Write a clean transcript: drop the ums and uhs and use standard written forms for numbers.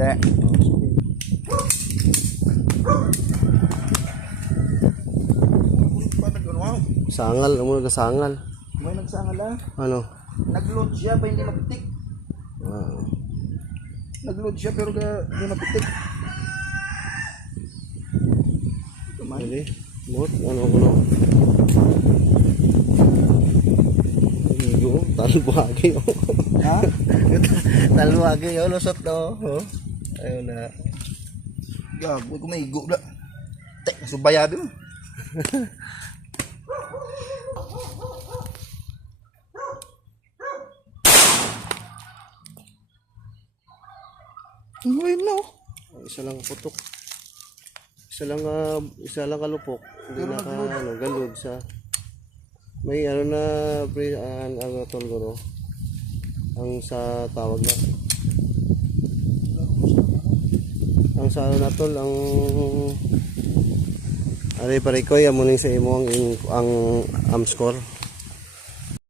Hindi. Sangal, muna ka sangal. May nagsangal ah. Ano? Nag-load siya pa hindi mapitik. Nag-load siya pero hindi mapitik. Hindi. Mut, ano ko no? Igo, talbuhagi oh. Ha? Talbuhagi oh, lusot no. Oh. Ayun na. Gago ko may igo da. Tek, subayado. Ngayon na oh. Isa lang putok. Isa lang kalupok. Hindi Pero na ka ano, galod sa may ano na pre ang tol ko no. Ang sa tawag na. Ang sa ano na tol ang ari pare ko ya mo sa imo ang am score.